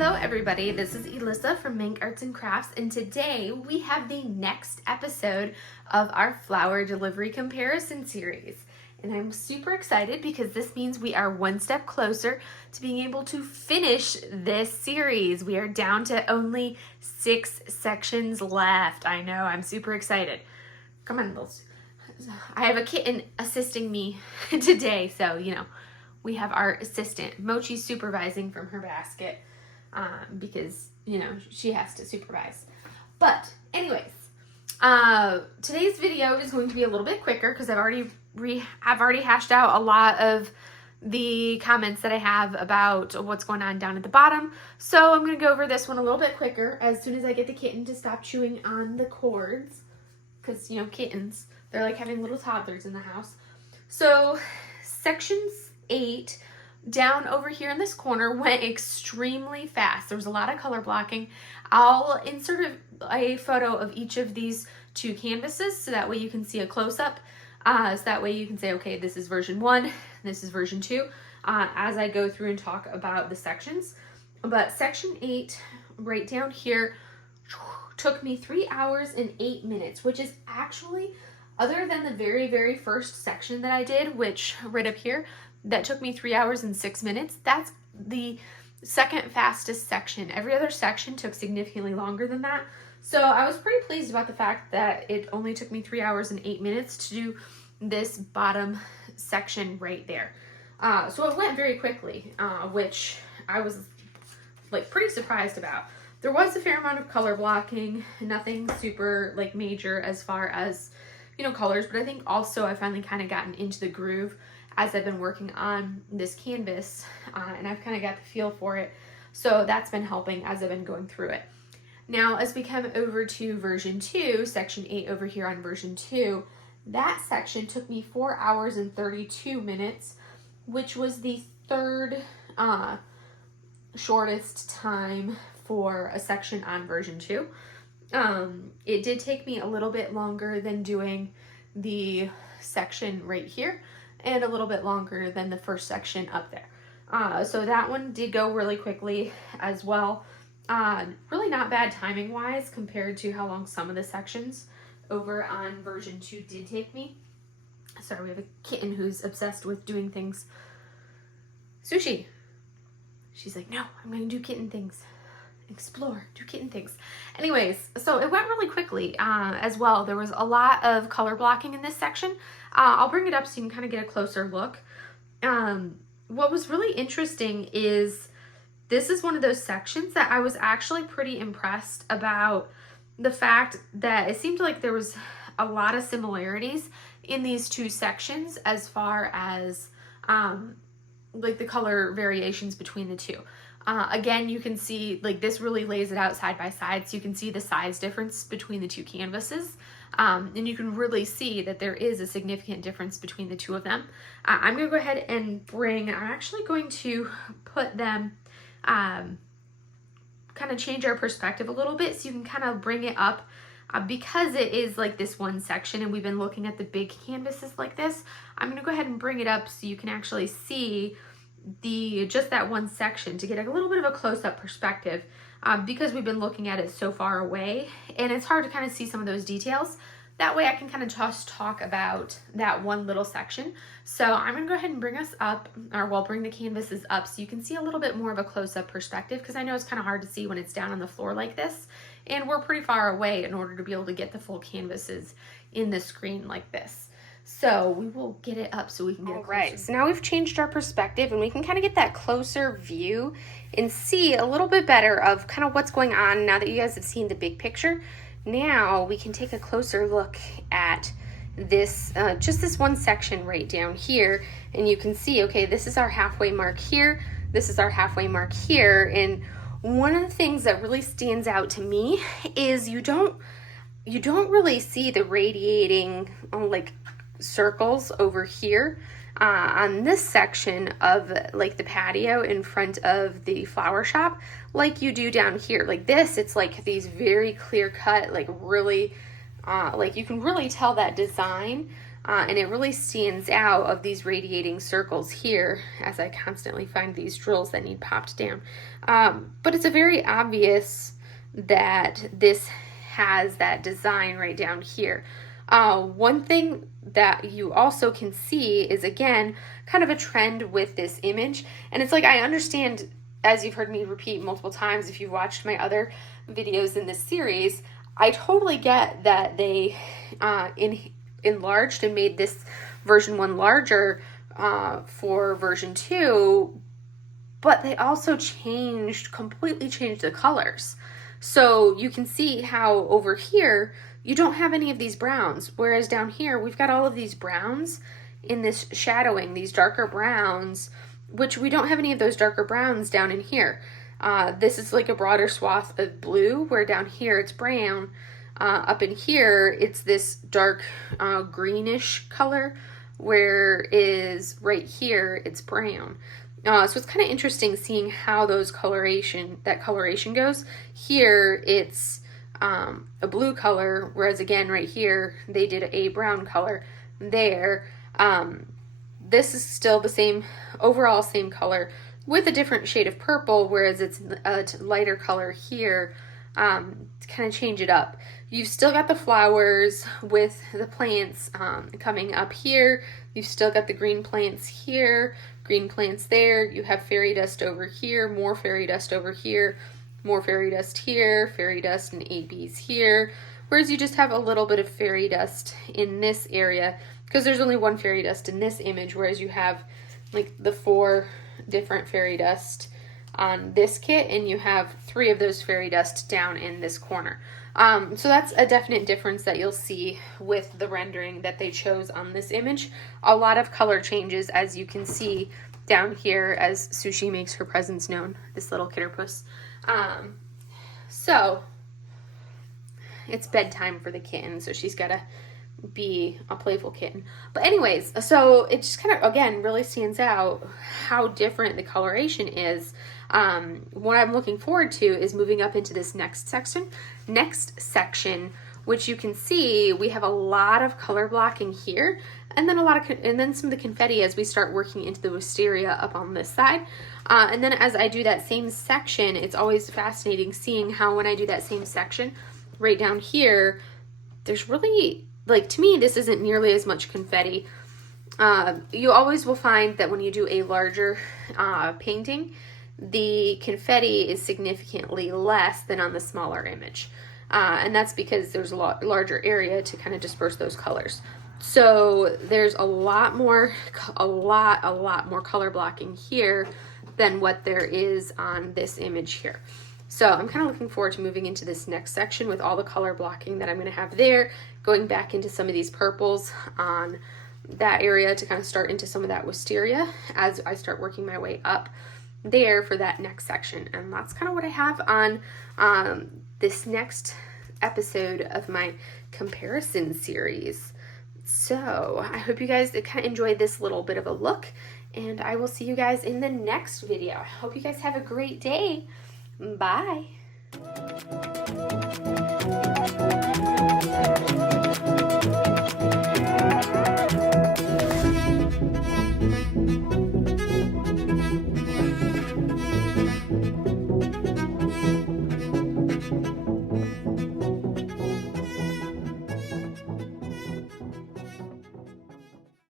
Hello everybody, this is Elissa from Mank Arts and Crafts, and today we have the next episode of our flower delivery comparison series. And I'm super excited because this means we are one step closer to being able to finish this series. We are down to only 6 sections left. I know, I'm super excited. Come on, Bills. I have a kitten assisting me today, so we have our assistant. Mochi's supervising from her basket. Because she has to supervise. But anyways, today's video is going to be a little bit quicker because I've already hashed out a lot of the comments that I have about what's going on down at the bottom. So I'm going to go over this one a little bit quicker as soon as I get the kitten to stop chewing on the cords, because kittens, they're like having little toddlers in the house. So sections 8 down over here in this corner went extremely fast. There was a lot of color blocking. I'll insert a photo of each of these 2 canvases so that way you can see a close-up. So that way you can say, okay, this is version 1, this is version 2, as I go through and talk about the sections. But section 8, right down here, took me 3 hours and 8 minutes, which is actually, other than the very, very first section that I did, which right up here, that took me 3 hours and 6 minutes. That's the second fastest section. Every other section took significantly longer than that. So I was pretty pleased about the fact that it only took me 3 hours and 8 minutes to do this bottom section right there. So it went very quickly, which I was pretty surprised about. There was a fair amount of color blocking, nothing super major as far as colors, but I think also I finally kind of gotten into the groove as I've been working on this canvas, and I've kind of got the feel for it. So that's been helping as I've been going through it. Now, as we come over to version 2, section 8 over here on version 2, that section took me 4 hours and 32 minutes, which was the third shortest time for a section on version 2. It did take me a little bit longer than doing the section right here, and a little bit longer than the first section up there. So that one did go really quickly as well. Really not bad timing wise compared to how long some of the sections over on version 2 did take me. Sorry, we have a kitten who's obsessed with doing things. Sushi. She's like, no, I'm going to do kitten things. Explore, do kitten things. Anyways, so it went really quickly as well. There was a lot of color blocking in this section. I'll bring it up so you can kind of get a closer look. What was really interesting is this is one of those sections that I was actually pretty impressed about the fact that it seemed like there was a lot of similarities in these 2 sections as far as the color variations between the 2. Again, you can see this really lays it out side by side, so you can see the size difference between the 2 canvases, and you can really see that there is a significant difference between the 2 of them. I'm going to go ahead and I'm actually going to put them, kind of change our perspective a little bit so you can kind of bring it up, because it is this one section and we've been looking at the big canvases like this. I'm going to go ahead and bring it up so you can actually see just that one section to get a little bit of a close-up perspective, because we've been looking at it so far away and it's hard to kind of see some of those details. That way I can kind of just talk about that one little section. So I'm going to go ahead and bring us up, or bring the canvases up so you can see a little bit more of a close-up perspective, because I know it's kind of hard to see when it's down on the floor like this, and we're pretty far away in order to be able to get the full canvases in the screen like this. So we will get it up so we can get it closer. All right, so now we've changed our perspective and we can kind of get that closer view and see a little bit better of kind of what's going on now that you guys have seen the big picture. Now we can take a closer look at this, just this one section right down here, and you can see, okay, this is our halfway mark here, this is our halfway mark here, and one of the things that really stands out to me is you don't really see the radiating circles over here on this section of the patio in front of the flower shop like you do down here. This, it's these very clear cut, really you can really tell that design And it really stands out of these radiating circles here as I constantly find these drills that need popped down. But it's a very obvious that this has that design right down here. One thing that you also can see is, again, kind of a trend with this image. And it's like, I understand, as you've heard me repeat multiple times, if you've watched my other videos in this series, I totally get that they enlarged and made this version 1 larger for version 2, but they also completely changed the colors. So you can see how over here, you don't have any of these browns, whereas down here, we've got all of these browns in this shadowing, these darker browns, which we don't have any of those darker browns down in here. This is like a broader swath of blue, where down here it's brown. Up in here, it's this dark greenish color, whereas right here, it's brown. So it's kind of interesting seeing how that coloration goes. Here, it's a blue color, whereas again, right here, they did a brown color there. This is still the same, overall same color, with a different shade of purple, whereas it's a lighter color here, to kind of change it up. You've still got the flowers with the plants coming up here. You've still got the green plants here, green plants there. You have fairy dust over here, more fairy dust over here, more fairy dust here, fairy dust and ABs here. Whereas you just have a little bit of fairy dust in this area, because there's only one fairy dust in this image, whereas you have like the 4 different fairy dust on this kit, and you have 3 of those fairy dust down in this corner. So that's a definite difference that you'll see with the rendering that they chose on this image. A lot of color changes, as you can see down here as Sushi makes her presence known, this little kitterpuss. So it's bedtime for the kitten, so she's got to be a playful kitten. But anyways, so it just kind of, again, really stands out how different the coloration is. What I'm looking forward to is moving up into this next section, which you can see we have a lot of color blocking here, and then some of the confetti as we start working into the wisteria up on this side. And then as I do that same section, it's always fascinating seeing how when I do that same section right down here, there's really, like, to me, this isn't nearly as much confetti. You always will find that when you do a larger painting, the confetti is significantly less than on the smaller image. And that's because there's a larger area to kind of disperse those colors. So there's a lot more color blocking here than what there is on this image here. So I'm kind of looking forward to moving into this next section with all the color blocking that I'm going to have there, going back into some of these purples on that area to kind of start into some of that wisteria as I start working my way up there for that next section. And that's kind of what I have on this next episode of my comparison series. So I hope you guys kind of enjoyed this little bit of a look, and I will see you guys in the next video. I hope you guys have a great day. Bye.